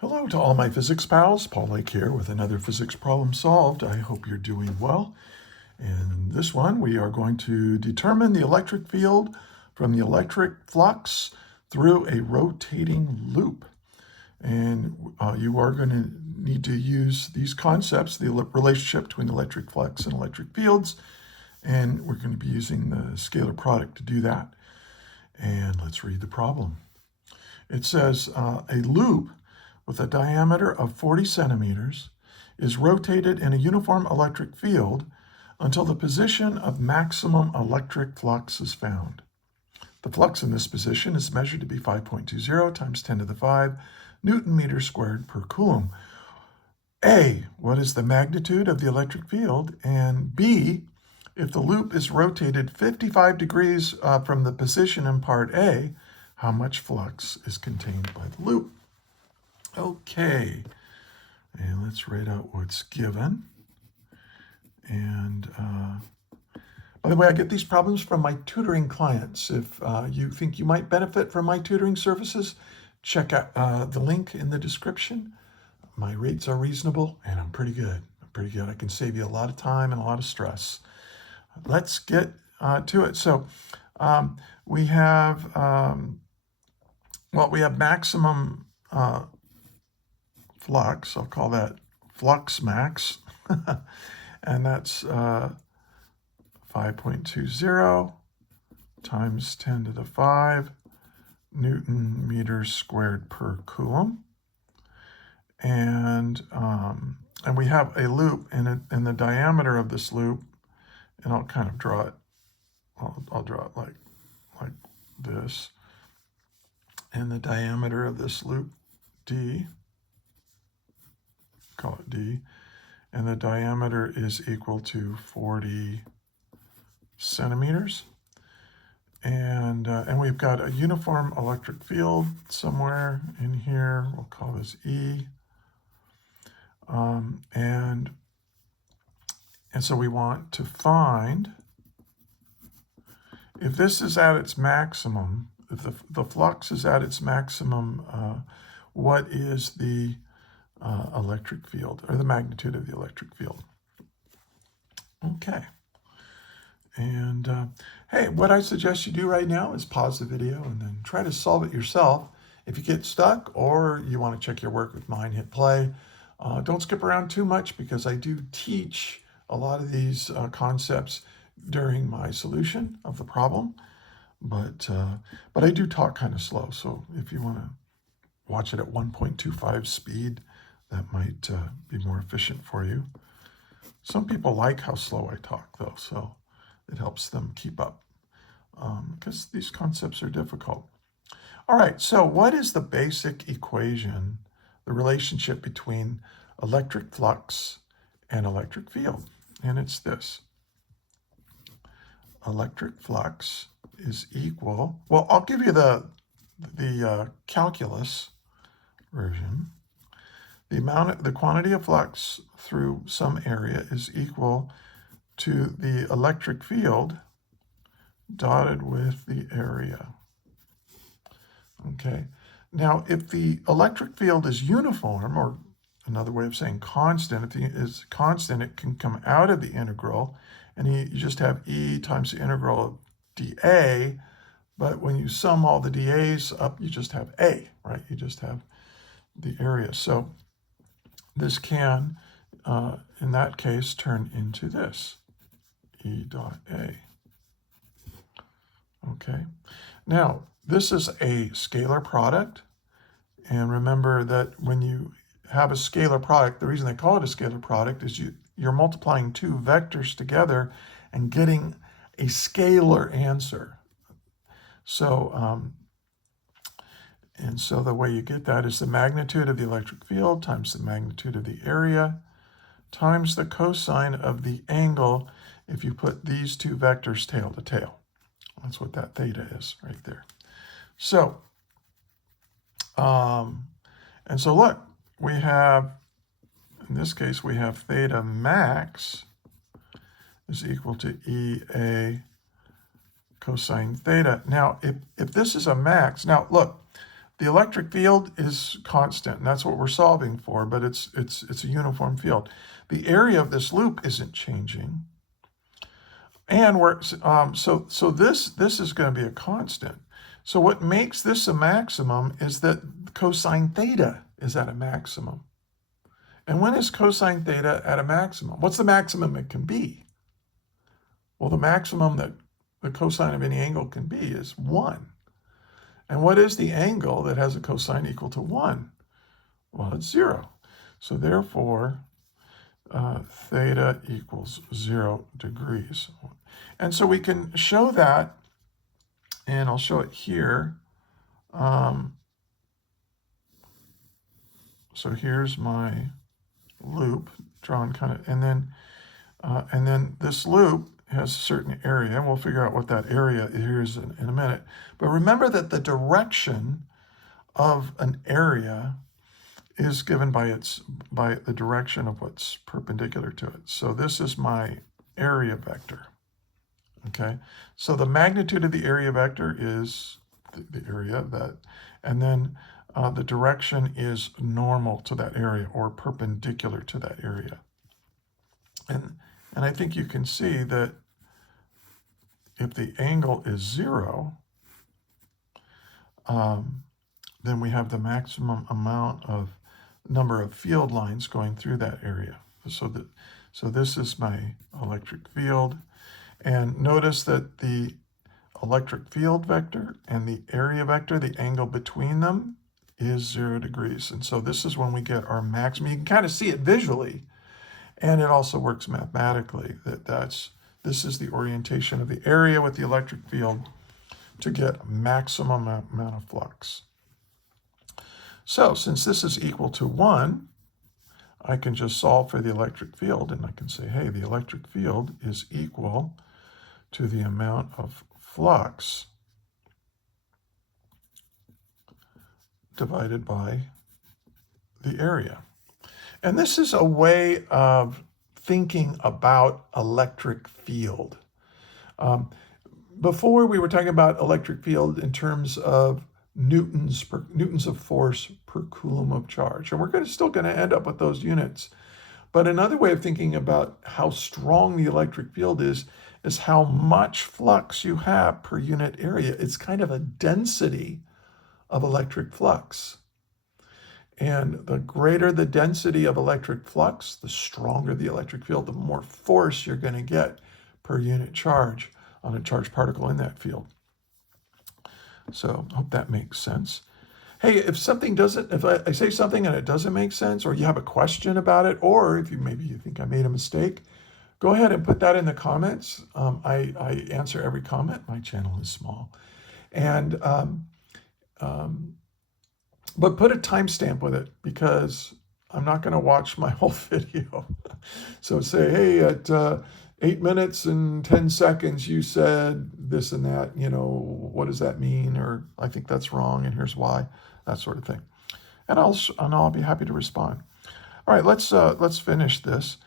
Hello to all my physics pals. Paul Lake here with another physics problem solved. I hope you're doing well. In this one, we are going to determine the electric field from the electric flux through a rotating loop. And you are going to need to use these concepts, the relationship between electric flux and electric fields. And we're going to be using the scalar product to do that. And let's read the problem. It says a loop with a diameter of 40 centimeters is rotated in a uniform electric field until the position of maximum electric flux is found. The flux in this position is measured to be 5.20 times 10 to the 5 Newton meters squared per coulomb. A, what is the magnitude of the electric field? And B, if the loop is rotated 55 degrees from the position in part A, how much flux is contained by the loop? Okay, and let's write out what's given. And by the way, I get these problems from my tutoring clients. If you think you might benefit from my tutoring services, check out the link in the description. My rates are reasonable, and I'm pretty good. I can save you a lot of time and a lot of stress. Let's get to it. So we have maximum flux. I'll call that flux max. And that's 5.20 times 10 to the 5 Newton meters squared per coulomb. And we have a loop in the diameter of this loop, and I'll kind of draw it. I'll draw it like this. And the diameter of this loop, D, call it D, and the diameter is equal to 40 centimeters. And we've got a uniform electric field somewhere in here. We'll call this E. And so we want to find, if this is at its maximum, if the flux is at its maximum, what is the electric field, or the magnitude of the electric field? Okay. And hey, what I suggest you do right now is pause the video and then try to solve it yourself. If you get stuck or you want to check your work with mine, hit play. Don't skip around too much, because I do teach a lot of these concepts during my solution of the problem. But I do talk kind of slow, so if you want to watch it at 1.25 speed, that might be more efficient for you. Some people like how slow I talk, though, so it helps them keep up, because these concepts are difficult. All right, so what is the basic equation, the relationship between electric flux and electric field? And it's this. Electric flux is equal, well, I'll give you the calculus version. The quantity of flux through some area is equal to the electric field dotted with the area. Okay, now if the electric field is uniform, or another way of saying constant, if it is constant, it can come out of the integral, and you just have E times the integral of dA, but when you sum all the dA's up, you just have A, right? You just have the area. So this can, in that case, turn into this, E dot A. Okay, now this is a scalar product, and remember that when you have a scalar product, the reason they call it a scalar product is you're multiplying two vectors together and getting a scalar answer. So, and so the way you get that is the magnitude of the electric field times the magnitude of the area times the cosine of the angle if you put these two vectors tail to tail. That's what that theta is right there. So, and so look, we have, in this case, we have theta max is equal to EA cosine theta. Now, if this is a max, now look, The electric field is constant, and that's what we're solving for, but it's a uniform field. The area of this loop isn't changing. And we're so this is going to be a constant. So what makes this a maximum is that cosine theta is at a maximum. And when is cosine theta at a maximum? What's the maximum it can be? Well, the maximum that the cosine of any angle can be is 1. And what is the angle that has a cosine equal to 1? Well, it's 0. So therefore, theta equals 0 degrees. And so we can show that, and I'll show it here. So here's my loop drawn kind of, and then this loop has a certain area, and we'll figure out what that area is in a minute. But remember that the direction of an area is given by the direction of what's perpendicular to it. So this is my area vector. Okay, so the magnitude of the area vector is the area that, and then the direction is normal to that area or perpendicular to that area. And I think you can see that if the angle is 0, then we have the maximum amount of number of field lines going through that area. So this is my electric field. And notice that the electric field vector and the area vector, the angle between them is 0 degrees. And so this is when we get our maximum. You can kind of see it visually, and it also works mathematically. This is the orientation of the area with the electric field to get maximum amount of flux. So since this is equal to 1, I can just solve for the electric field, and I can say, hey, the electric field is equal to the amount of flux divided by the area. And this is a way of thinking about electric field. Before we were talking about electric field in terms of newtons of force per coulomb of charge. And we're still going to end up with those units. But another way of thinking about how strong the electric field is how much flux you have per unit area. It's kind of a density of electric flux. And the greater the density of electric flux, the stronger the electric field, the more force you're going to get per unit charge on a charged particle in that field. So I hope that makes sense. Hey, if I say something and it doesn't make sense, or you have a question about it, or if maybe you think I made a mistake, go ahead and put that in the comments. I answer every comment. My channel is small. And but put a timestamp with it, because I'm not going to watch my whole video. So say, hey, at 8 minutes and 10 seconds, you said this and that, what does that mean? Or I think that's wrong, and here's why, that sort of thing. And I'll be happy to respond. All right, let's finish this.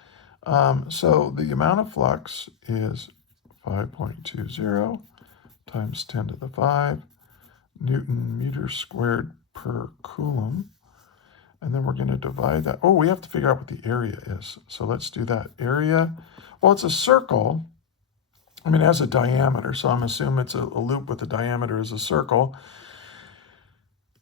So the amount of flux is 5.20 times 10 to the 5 Newton meters squared per coulomb. And then we're going to divide that. Oh, we have to figure out what the area is. So let's do that. Area, well, it's a circle. I mean, it has a diameter, so I'm assuming it's a loop with the diameter as a circle.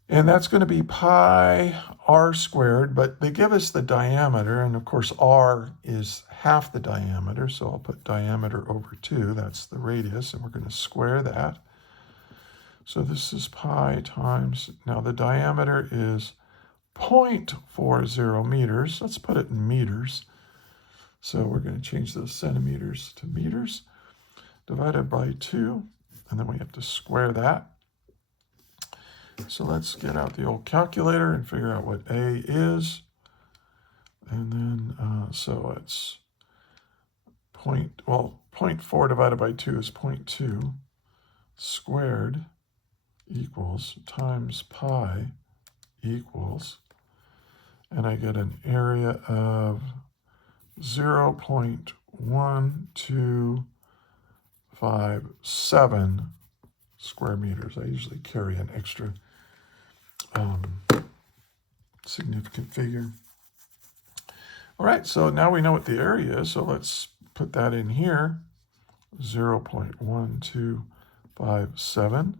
And that's going to be pi r squared, but they give us the diameter, and of course r is half the diameter, so I'll put diameter over 2, that's the radius, and we're going to square that. So this is pi times, now the diameter is 0.40 meters. Let's put it in meters. So we're going to change those centimeters to meters, divided by 2, and then we have to square that. So let's get out the old calculator and figure out what A is. And then, so it's 0.4 divided by 2 is 0.2 squared equals times pi equals, and I get an area of 0.1257 square meters. I usually carry an extra significant figure. All right, so now we know what the area is, so let's put that in here. 0.1257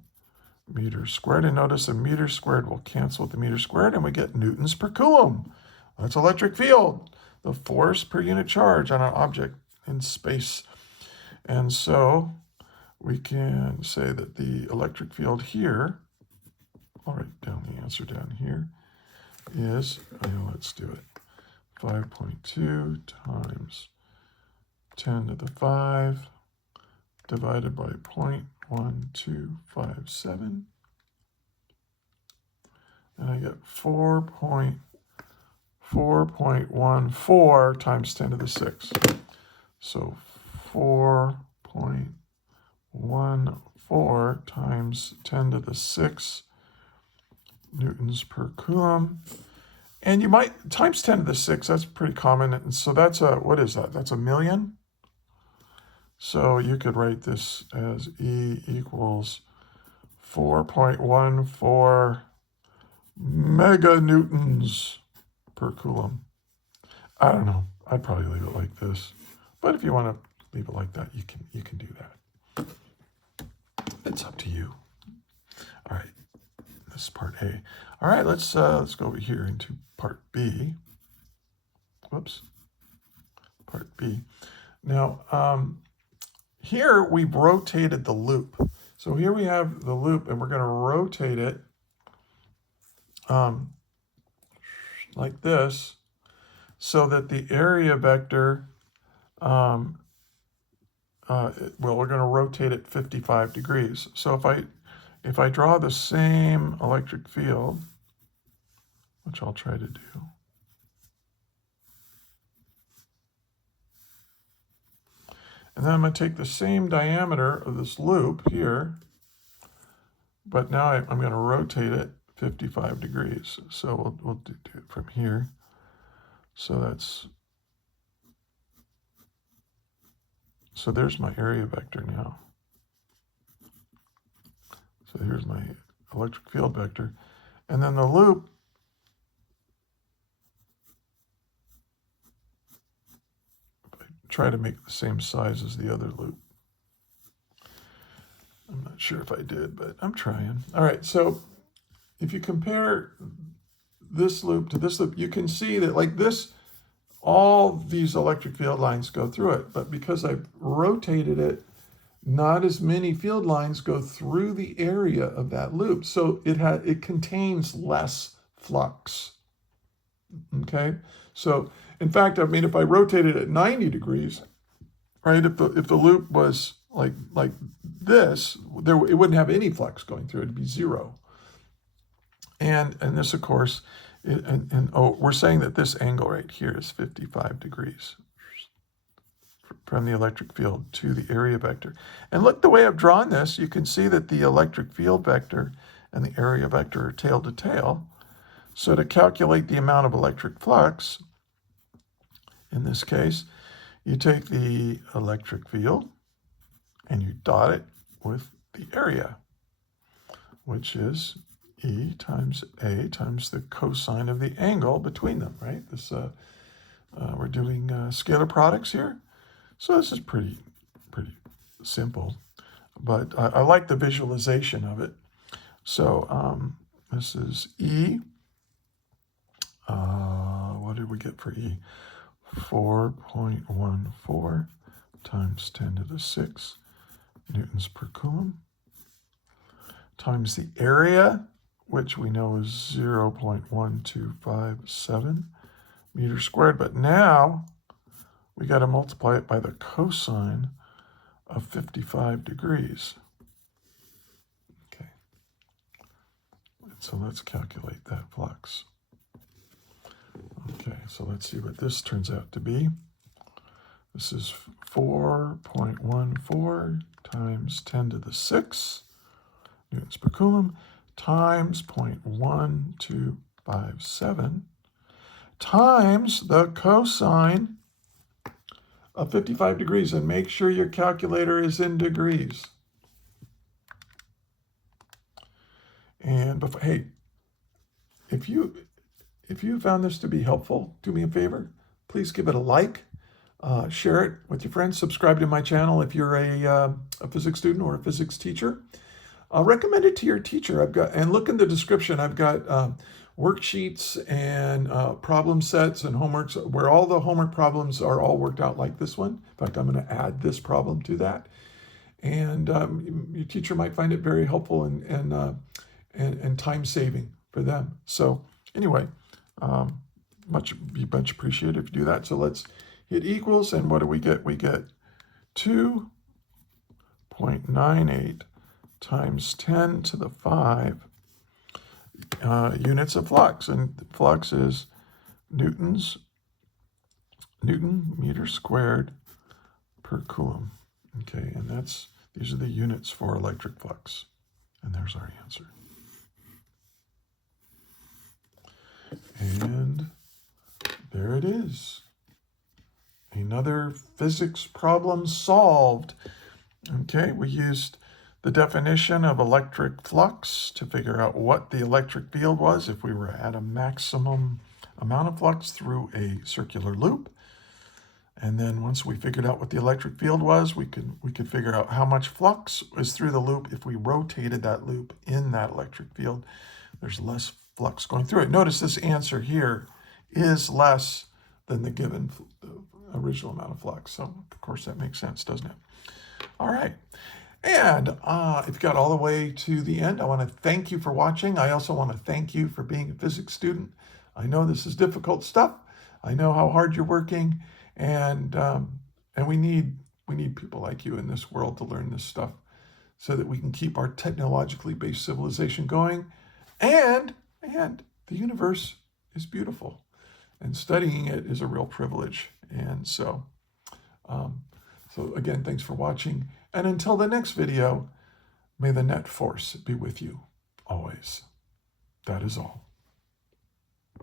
meters squared. And notice a meter squared will cancel with the meter squared, and we get newtons per coulomb. That's electric field, the force per unit charge on an object in space. And so we can say that the electric field here, I'll write down the answer down here, is, let's do it, 5.2 times 10 to the 5 divided by 0.1257. And I get 4.14 times 10 to the 6. So 4.14 times 10 to the 6 newtons per coulomb. And you might, times 10 to the 6, that's pretty common. And so that's what is that? That's a million. So you could write this as E equals 4.14 meganewtons per coulomb. I don't know. I'd probably leave it like this. But if you want to leave it like that, you can do that. It's up to you. All right. This is part A. All right, let's go over here into part B. Whoops. Part B. Now, here we've rotated the loop. So here we have the loop, and we're going to rotate it like this, so that the area vector, we're going to rotate it 55 degrees. So if I draw the same electric field, which I'll try to do, and then I'm going to take the same diameter of this loop here, but now I'm going to rotate it 55 degrees. So we'll do it from here. So there's my area vector now. So here's my electric field vector. And then the loop, if I try to make the same size as the other loop. I'm not sure if I did, but I'm trying. All right, so if you compare this loop to this loop, you can see that like this, all these electric field lines go through it. But because I've rotated it, not as many field lines go through the area of that loop. So it contains less flux. Okay? So in fact, I mean, if I rotated it at 90 degrees, right, if the loop was like this, it wouldn't have any flux going through it. It'd be zero. And this, of course, we're saying that this angle right here is 55 degrees from the electric field to the area vector. And look, the way I've drawn this, you can see that the electric field vector and the area vector are tail to tail. So to calculate the amount of electric flux, in this case, you take the electric field and you dot it with the area, which is E times A times the cosine of the angle between them, right? This we're doing scalar products here. So this is pretty simple, but I like the visualization of it. So this is E. What did we get for E? 4.14 times 10 to the 6 newtons per coulomb times the area, which we know is 0.1257 meters squared. But now we got to multiply it by the cosine of 55 degrees. Okay. So let's calculate that flux. Okay, so let's see what this turns out to be. This is 4.14 times 10 to the 6 newtons per coulomb times 0.1257 times the cosine of 55 degrees. And make sure your calculator is in degrees. And before, hey, if you found this to be helpful, do me a favor. Please give it a like, share it with your friends, subscribe to my channel if you're a physics student or a physics teacher. Recommend it to your teacher. And look in the description. I've got worksheets and problem sets and homeworks where all the homework problems are all worked out like this one. In fact, I'm going to add this problem to that. And your teacher might find it very helpful and time saving for them. So anyway, much appreciated if you do that. So let's hit equals, and what do we get? We get 2.98 times 10 to the 5 units of flux, and flux is Newton meter squared per coulomb. Okay, and these are the units for electric flux, and there's our answer. And there it is. Another physics problem solved. Okay, we used the definition of electric flux to figure out what the electric field was if we were at a maximum amount of flux through a circular loop. And then once we figured out what the electric field was, we could figure out how much flux is through the loop if we rotated that loop in that electric field. There's less flux going through it. Notice this answer here is less than the given original amount of flux. So, of course, that makes sense, doesn't it? All right. And if you got all the way to the end, I want to thank you for watching. I also want to thank you for being a physics student. I know this is difficult stuff. I know how hard you're working, and we need people like you in this world to learn this stuff so that we can keep our technologically based civilization going. And the universe is beautiful, and studying it is a real privilege. And so again, thanks for watching. And until the next video, may the net force be with you always. That is all.